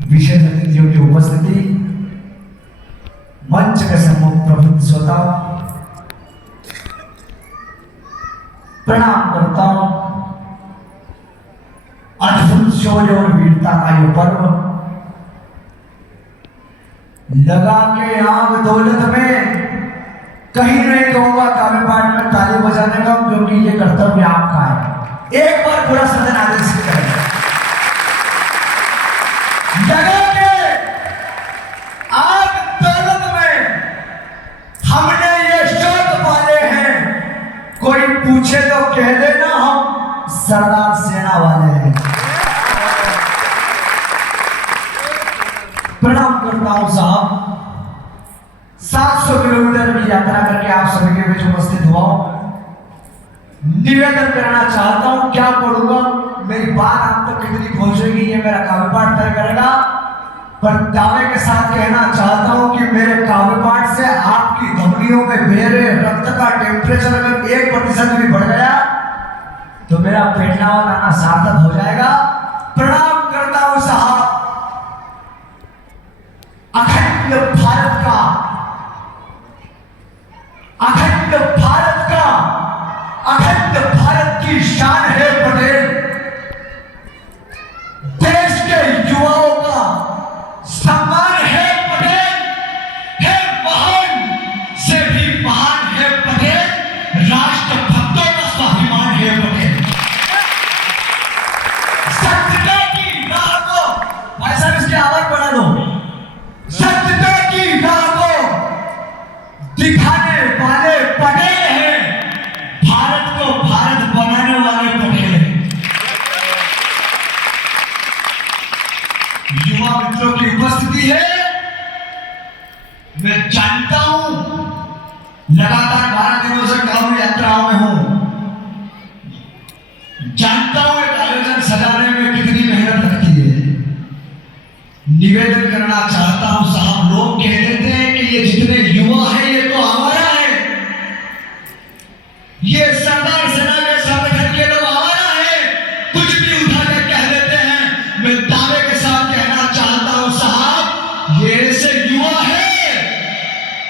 विशेष अतिथियों की उपस्थिति, मंच के सम्मुख प्रबुद्ध श्रोताओं, प्रणाम करता हूं। अद्भुत शौर्य और वीरता का ये पर्व लगा के आग दौलत में कहीं नहीं कहूंगा काव्य पाठ में ताली बजाने का, क्योंकि ये कर्तव्य आपका है। एक बार पूरा सदन आदेशित करें। लगा के आग दौलत में हमने ये शौक पाले हैं, कोई पूछे तो कह देना हम सरदार सेना वाले हैं। प्रणाम करता हूं साहब। 700 किलोमीटर की यात्रा करके आप सभी के बीच उपस्थित हुआ हूं। निवेदन करना चाहता हूं, क्या पढ़ूंगा, मेरी बात आप तक कितनी पहुंचेगी ये मेरा काव्य पाठ तय करेगा, पर दावे के साथ कहना चाहता हूं कि मेरे काव्य पाठ से आपकी धमनियों में मेरे रक्त का टेम्परेचर अगर 1% भी बढ़ गया तो मेरा पेटना आना सार्थक हो जाएगा। प्रणाम करता हूं साहब। अखंड भारत का, अखंड भारत का, अखंड भारत की शान है पटेल। देश के युवाओं का सम्मान है पटेल, है महान से भी महान है पटेल, राष्ट्रभक्तों का स्वाभिमान है पटेल। सत्यता की राह को, भाई साहब इसकी आवाज बढ़ा दो, सत्यता की राह को दिखाने वाले पटेल हैं, भारत को भारत बनाने वाले पटेल हैं। युवा मित्रों की उपस्थिति है, मैं जानता हूं लगातार 12 दिनों से काव्य यात्राओं में हूं, जानता हूं एक आयोजन सजाने में कितनी मेहनत लगती है। निवेदन करना चाहता हूं साहब, लोग कह देते हैं कि ये जितने युवा है ये तो आवारा है, ये सरदार सेना के संगठन के लोग आवारा है, कुछ भी उठा के कह देते हैं। मैं दावे के साथ कहना चाहता हूं साहब, ये ऐसे युवा है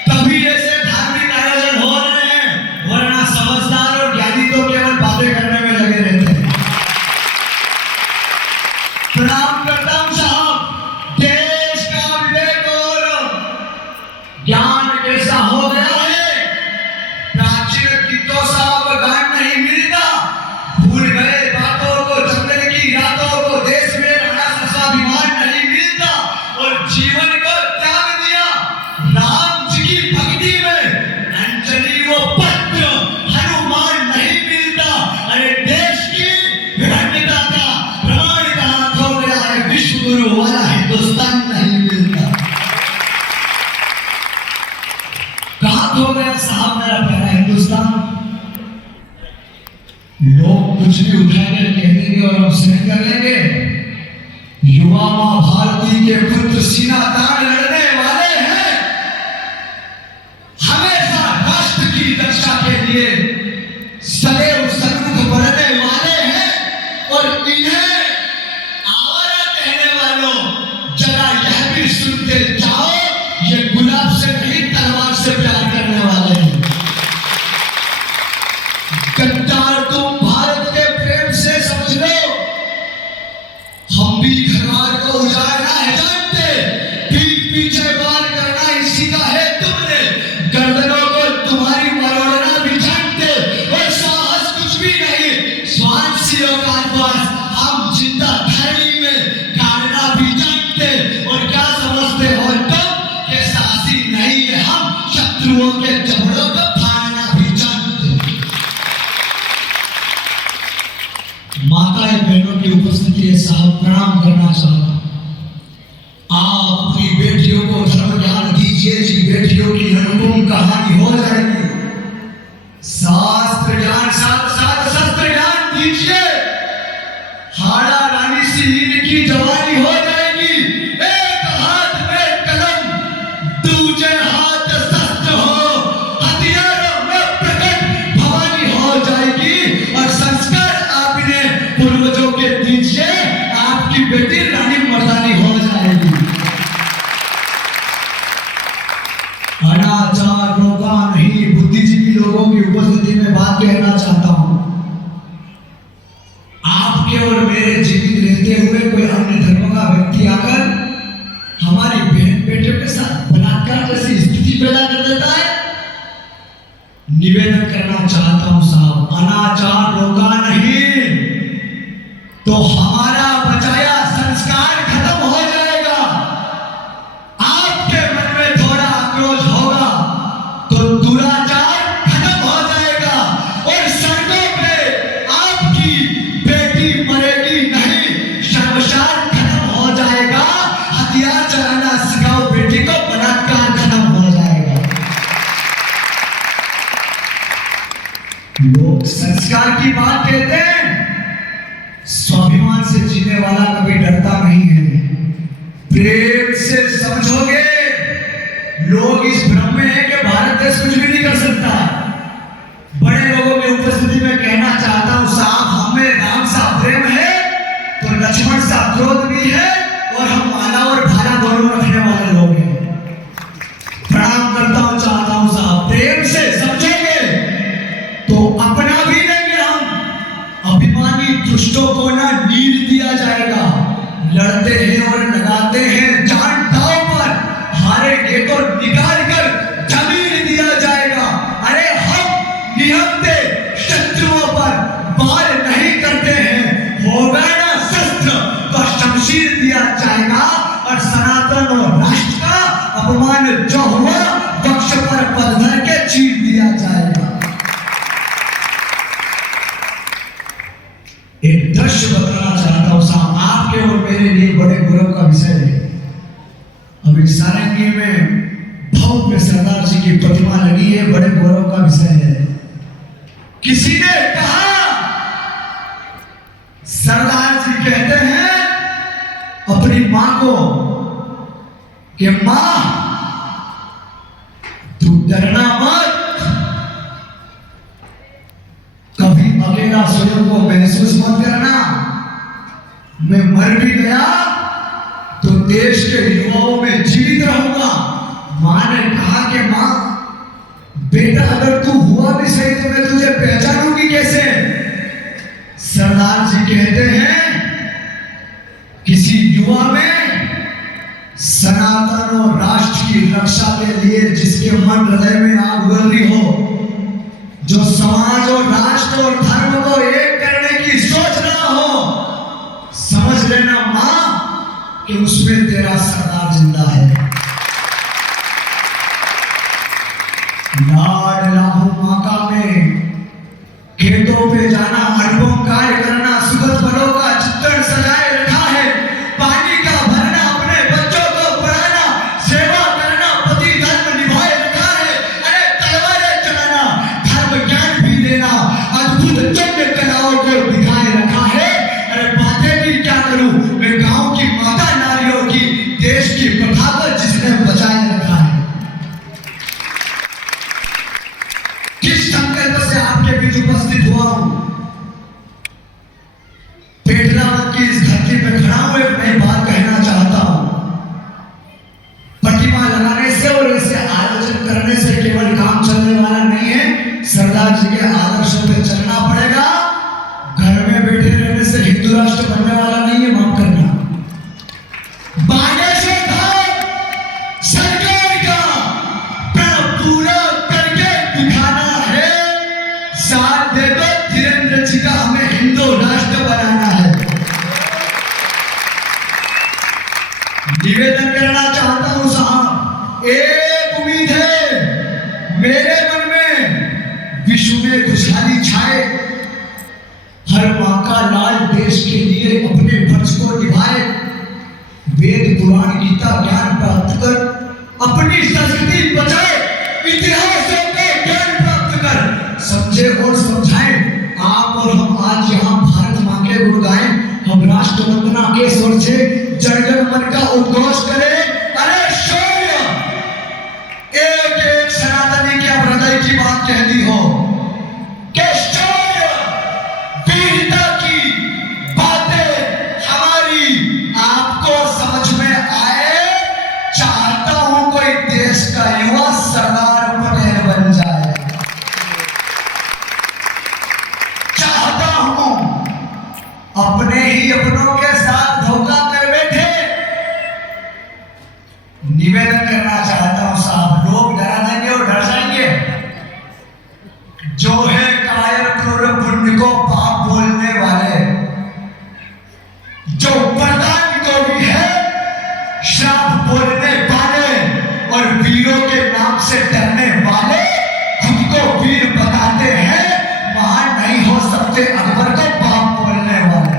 तभी ऐसे धार्मिक आयोजन हो रहे हैं, वरना समझदार और ज्ञानी तो केवल बातें करने में लगे रहते हैं। प्रणाम करता हूं साहब। देश का विवेक और ज्ञान कैसा हो गया है, प्राचीन गीतों सा अब गान नहीं मिलता, भूल गए बातों को, जंगल की रातों को, देश में रहना स्वाभिमान नहीं मिलता और जीवन को त्याग दिया राम जी की भक्ति में, अंजलि वो पत्र हनुमान नहीं मिलता। अरे देश की विभिन्नता का प्रमाण कहां खो गया है, विश्व गुरु वाला हिंदुस्तान नहीं मिलता। कहां खो गया साहब मेरा प्यारा हिंदुस्तान। लोग कुछ भी उठाकर कह देंगे और हम सहन कर लेंगे। युवा मां भारती के पुत्र सीना तान लड़ने वाले हैं, हमेशा राष्ट्र की रक्षा के लिए सदैव सन्मुख बढ़ने वाले हैं। और इन्हें आवारा कहने वालों जरा यह भी सुनते जाओ, ये गुलाब से नहीं तलवार से प्यार करने वाले हैं। गद्दार तुम भारत के प्रेम से समझ लो, हम भी घरवार को उजाड़ना है जानते, पीठ पीछे वार करना इसी का है तुमने, गर्दनों को तुम्हारी मरोड़ना भी जानते, और साहस कुछ भी नहीं स्वांसियों का पास, हम जिंदा धरनी में गाड़ना भी जानते। और क्या समझते हो तुम कि साहसी नहीं है हम, शत्रुओं के जबड़ों को फाड़ना भी जानते। माताएं बहनों की उपस्थिति है साहब, प्रणाम करना चाहता हूं। आप अपनी बेटियों को धर्म ज्ञान दीजिए, जी बेटियों की अनुपम कहानी हो जाएगी। शास्त्र ज्ञान साथ साथ शस्त्र ज्ञान दीजिए, हाड़ा रानी सी इनकी जवानी हो जाएगी। एक हाथ में कलम, दूसरे हाथ शस्त्र हो, हथियारों में प्रकट भवानी हो जाएगी। और संस्कार आपने पूर्वजों के दीजिए, आपकी बेटी रानी मर्दानी हो जाएगी। रहे जीवित रहते हुए कोई अन्य धर्म का व्यक्ति आकर हमारी बहन बेटियों के साथ बलात्कार जैसी स्थिति पैदा कर देता है। निवेदन करना चाहता हूं साहब, अनाचार रोका नहीं तो हमारा बचाया संस्कार खत्म हो जाएगा। आपके मन में थोड़ा आक्रोश होगा तो दुराचार खत्म हो जाएगा और सड़कों पे आपकी बेटी मरेगी नहीं, शर्मसार खत्म हो जाएगा। हथियार चलाना सिखाओ बेटी को, बलात्कार खत्म हो जाएगा। लोग संस्कार की बात कहते हैं, स्वाभिमान से जीने वाला कभी डरता नहीं है। प्रेम से समझोगे, लोग इस भ्रम में है कि भारत देश कुछ भी नहीं कर सकता। बड़े लोगों की उपस्थिति में कहना चाहता हूं साहब, हमें राम सा प्रेम है तो लक्ष्मण सा क्रोध भी है और हम माला और भाला दोनों रखने वाले लोग हैं। प्रणाम करता हूं, चाहता हूं साहब, प्रेम से समझेंगे तो अपना भी लेंगे हम। अभिमानी दुष्टों को ना नील दिया जाएगा। लड़ते हैं और लगाते हैं जान दांव पर, हारेंगे तो निकाल कर जमीन दिया जाएगा। अरे हम निहत्ते शत्रुओं पर वार नहीं करते हैं, होगा ना शस्त्र तो शमशीर दिया जाएगा और सनातन और राष्ट्र का अपमान जो हुआ वक्ष पर पत्थर के चीर दिया जाएगा। एक दृश्य बताना चाहता हूं साहब, आपके और मेरे लिए बड़े गौरव का विषय है। अभी सारंगी में भव्य सरदार जी की प्रतिमा लगी है, बड़े गौरव का विषय है। किसी ने कहा, सरदार जी कहते हैं अपनी मां को कि मां तू डरना मत, कभी अकेला स्वयं को महसूस मत करना। मैं मर भी गया तो देश के युवाओं में जीवित रहूंगा। मां ने कहा कि मां बेटा अगर तू हुआ भी सही तो मैं तुझे पहचानूंगी कैसे। सरदार जी कहते हैं किसी युवा में सनातन और राष्ट्र की रक्षा के लिए जिसके मन हृदय में आग उगल रही हो, जो समाज और राष्ट्र और धर्म को एक करने की सोच रहा हो, समझ लेना मां कि उसमें तेरा सरदार जिंदा है। लाड लाहू माका में खेतों पे जाना, अनुभव कार्य करना, सुखद फलों का चित्रण सजाए रखा है। पानी का भरना, अपने बच्चों को पढ़ाना, सेवा करना, पति धर्म निभाए रखा है। अरे तलवारें चलाना, धर्म ज्ञान भी देना, अद्भुत यज्ञ कलाओं को दिखाए रखा है। अरे बातें भी क्या करूं मैं, गांव की माता नारियों की, देश की प्रथा को जिसने बचाए रखा है। किस संकल्प से आपके बीच उपस्थित हुआ हूं, पेटलावत की इस धरती पर खड़ा हुए मैं बात कहना चाहता हूं। प्रतिमा लगाने से और इसे आयोजन करने से केवल काम चलने वाला नहीं है, सरदार जी के आदर्श पे चलना पड़ेगा। घर में बैठे रहने से हिंदू राष्ट्र बनने वाला नहीं है, माफ करना। बागेश्वर धाम सरकार का प्रण पूरा करके दिखाना है। साथ दे दो धीरेन्द्र जी का, हमें हिंदू राष्ट्र बनाना है। निवेदन करना चाहता हूं साहब, एक उम्मीद है मेरे मन में, विश्व में खुशहाली छाए, हर मां का लाल देश के लिए अपने फर्ज को निभाए, वेद पुराण गीता ज्ञान प्राप्त कर, अपनी संस्कृति बचाए, इतिहासों का ज्ञान प्राप्त कर, समझे और समझाए। आप और हम आज यहाँ भारत मां के गुण गाएं, हम राष्ट्र वंदना के स्वर से जनगण मन का उद्घोष करें। अरे शौर्य, एक एक सनातनी के हृदय की बात कहती हो कि शौर्य वीरता की बातें हमारी आपको समझ में आए। चाहता हूं कोई देश का युवा सरदार पटेल बन जाए। चाहता हूं अपने ही अपनों के साथ धोखा कर बैठे। निवेदन करना चाहता हूं साहब, लोग डरा देंगे और डर जाएंगे। जो है कायर क्रूर पुण्य को पाप बोलने वाले, जो वरदान को भी है श्राप बोलने वाले, और वीरों के नाम से डरने वाले खुद को वीर बताते हैं, महान नहीं हो सकते अकबर को पाप बोलने वाले।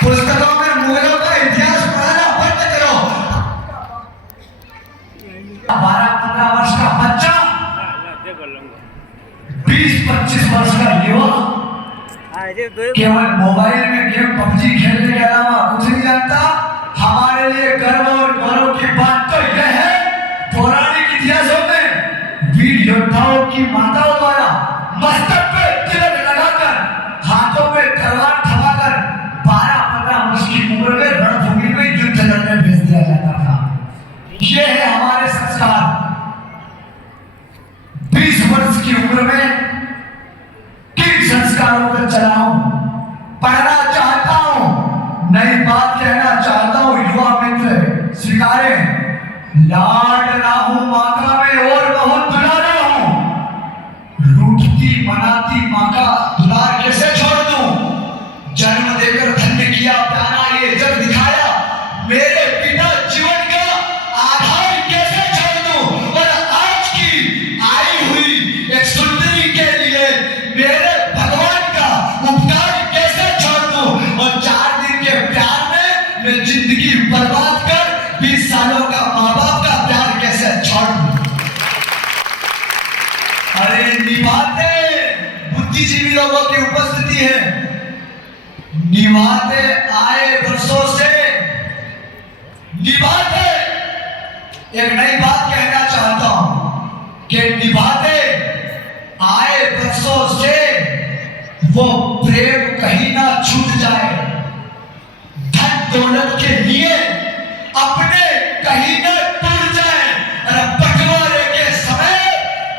पुस्तकों में मुगलों का इतिहास पढ़ना बंद करो। 12-15 वर्ष का बच्चा, 20-25 वर्ष का युवा केवल मोबाइल में गेम पबजी खेलने के अलावा कुछ नहीं जानता। हमारे लिए गर्व और गौरव की बात तो यह है, पौराणिक इतिहासों में वीर योद्धाओं की माताओं द्वारा मस्तक पे तिलक लगाकर, हाथों में तलवार थमाकर 12-15 वर्ष की उम्र में रणभूमि में युद्ध लड़ने भेज दिया जाता था। ये है हमारे संस्कार। 20 वर्ष की उम्र में किन संस्कारों पर चला हूं, पढ़ना चाहता हूं, नई बात कहना चाहता हूं। युवा मित्र स्वीकारें, लाड ना हूं माता में और बहुत दुलारा हूं। रूठती मनाती माँ का दुलार कैसे छोड़ दूं, जन्म देकर धन्य किया प्यारा ये जग दिखाया, मेरे पिता जीवन का आधार कैसे छोड़ दूं, और आज की आई हुई एक सुंदरी के लिए मेरे भगवान का उपकार कैसे छोड़ दूं, और 4 दिन के प्यार में मैं जिंदगी बर्बाद कर 20 सालों का माँ बाप का प्यार कैसे छोड़ दूं। अरे निभाते बुद्धिजीवी लोगों की उपस्थिति है, निभाते आए वर्षों से निभाते। एक नई बात कहना चाहता हूं कि निभाते आए वर्षों से वो प्रेम कहीं ना छूट जाए, धन दौलत के लिए अपने कहीं ना टूट जाए। अरे बंटवारे के समय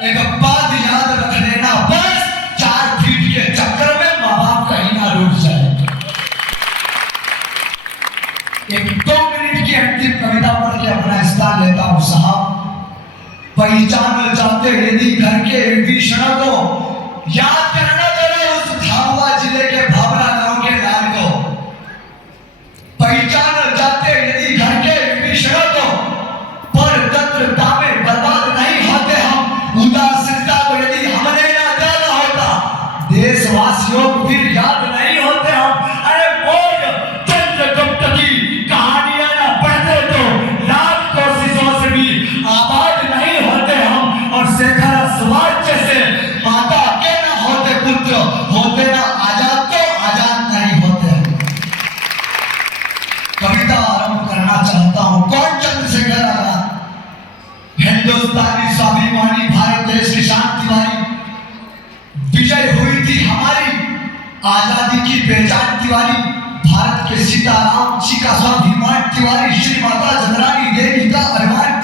एक बात याद रख लेना, बस 4 फीट के चक्कर में माँ बाप कहीं ना रूठ जाए। एक 2 मिनट की अंतिम कविता पढ़ के अपना स्थान लेता हूं साहब। पहचान जाते यदि घर के विभीषण को, याद करना जरा उस झाबुआ जिले के भावरा गांव के लाल को। पहचान जाते यदि घर के विभीषण को, पर तंत्रता में बर्बाद नहीं होते हम। उदासीनता को यदि हमने ना जाना होता, देशवासियों को फिर याद नहीं होते हम। अरे बोल चंद्रगुप्त की कहानियां ना पढ़ते तो लाख कोशिशों से भी आबाद नहीं होते हम, और शेखर सुभाष जैसे माता के ना होते पुत्र होते ना आजाद, तो आजाद नहीं होते। कविता आरंभ करना चाहता हूं। कौन चंद्रशेखर आजाद? हिंदुस्तानी स्वाभिमानी भारत देश की शान तिवारी। विजय हुई थी हमारी आजादी की बेजान तिवारी, भारत के सीताराम जी का स्वाभिमान तिवारी, श्री माता जनरानी देवी का अरमान